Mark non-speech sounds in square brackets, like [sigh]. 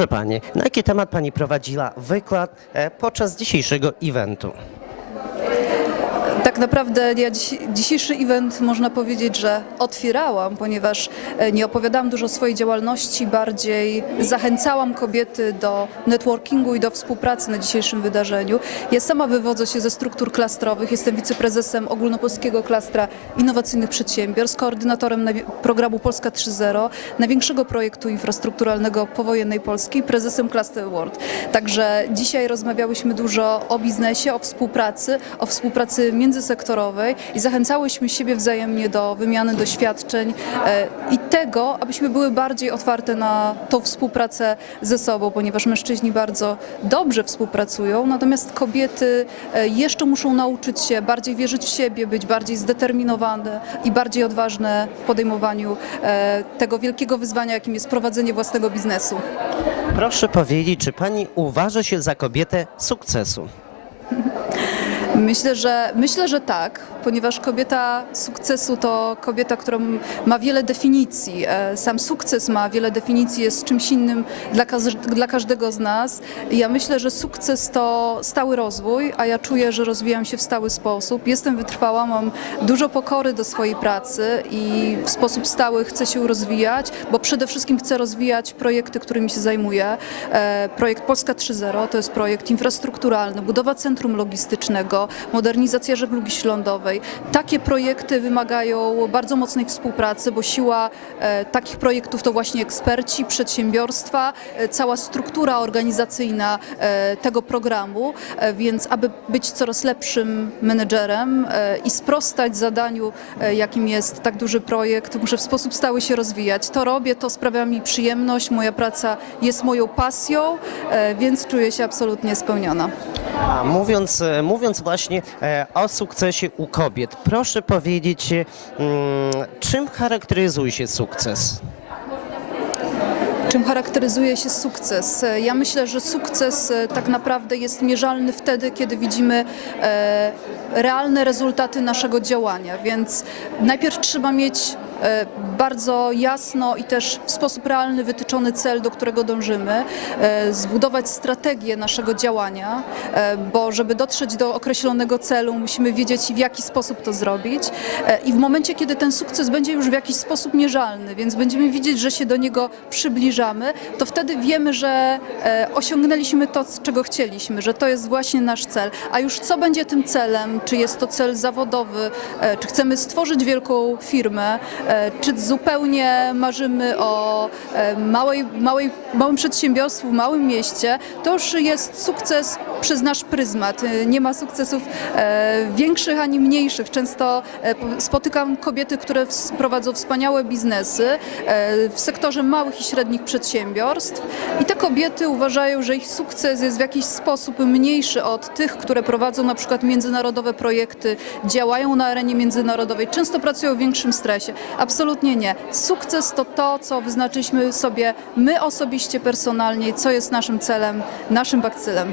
Proszę Pani, na jaki temat Pani prowadziła wykład e, podczas dzisiejszego eventu? Naprawdę ja dziś, dzisiejszy event można powiedzieć, że otwierałam, ponieważ e, nie opowiadałam dużo o swojej działalności, bardziej zachęcałam kobiety do networkingu i do współpracy na dzisiejszym wydarzeniu. Ja sama wywodzę się ze struktur klastrowych, jestem wiceprezesem ogólnopolskiego klastra innowacyjnych przedsiębiorstw, koordynatorem programu Polska 3.0, największego projektu infrastrukturalnego powojennej Polski, prezesem Cluster World. Także dzisiaj rozmawiałyśmy dużo o biznesie, o współpracy, o współpracy międzysektorowej i zachęcałyśmy siebie wzajemnie do wymiany doświadczeń e, i tego, abyśmy były bardziej otwarte na tą współpracę ze sobą, ponieważ mężczyźni bardzo dobrze współpracują, natomiast kobiety e, jeszcze muszą nauczyć się bardziej wierzyć w siebie, być bardziej zdeterminowane i bardziej odważne w podejmowaniu e, tego wielkiego wyzwania, jakim jest prowadzenie własnego biznesu. Proszę powiedzieć, czy Pani uważa się za kobietę sukcesu? [laughs] Myślę, że myślę, że tak, ponieważ kobieta sukcesu to kobieta, która ma wiele definicji. E, Sam sukces ma wiele definicji, jest czymś innym dla, dla każdego z nas. Ja myślę, że sukces to stały rozwój, a ja czuję, że rozwijam się w stały sposób. Jestem wytrwała, mam dużo pokory do swojej pracy i w sposób stały chcę się rozwijać, bo przede wszystkim chcę rozwijać projekty, którymi się zajmuję. E, Projekt Polska 3.0 to jest projekt infrastrukturalny, budowa centrum logistycznego, modernizacja żeglugi ślądowej. Takie projekty wymagają bardzo mocnej współpracy, bo siła e, takich projektów to właśnie eksperci, przedsiębiorstwa, e, cała struktura organizacyjna e, tego programu, więc aby być coraz lepszym menedżerem i sprostać zadaniu, jakim jest tak duży projekt, muszę w sposób stały się rozwijać. To robię, to sprawia mi przyjemność, moja praca jest moją pasją, więc czuję się absolutnie spełniona. A mówiąc, e, mówiąc właśnie e, o sukcesie u kobiet, proszę powiedzieć, e, mm, czym charakteryzuje się sukces? Czym charakteryzuje się sukces? Ja myślę, że sukces tak naprawdę jest mierzalny wtedy, kiedy widzimy realne rezultaty naszego działania, więc najpierw trzeba mieć bardzo jasno i też w sposób realny wytyczony cel, do którego dążymy, e, zbudować strategię naszego działania, e, bo żeby dotrzeć do określonego celu, musimy wiedzieć w jaki sposób to zrobić E, i w momencie, kiedy ten sukces będzie już w jakiś sposób mierzalny, więc będziemy widzieć, że się do niego przybliżamy, to wtedy wiemy, że e, osiągnęliśmy to, czego chcieliśmy, że to jest właśnie nasz cel. A już co będzie tym celem? Czy jest to cel zawodowy? E, Czy chcemy stworzyć wielką firmę? E, Czy zupełnie marzymy o e, małej, małej, małym przedsiębiorstwu w małym mieście? To już jest sukces przez nasz pryzmat. E, Nie ma sukcesów e, większych ani mniejszych. Często e, po- spotykam kobiety, które prowadzą wspaniałe biznesy e, w sektorze małych i średnich przedsiębiorstw i te kobiety uważają, że ich sukces jest w jakiś sposób mniejszy od tych, które prowadzą na przykład międzynarodowe projekty, działają na arenie międzynarodowej, często pracują w większym stresie. Absolutnie nie. Sukces to to, co wyznaczyliśmy sobie my osobiście, personalnie, co jest naszym celem, naszym bakcylem.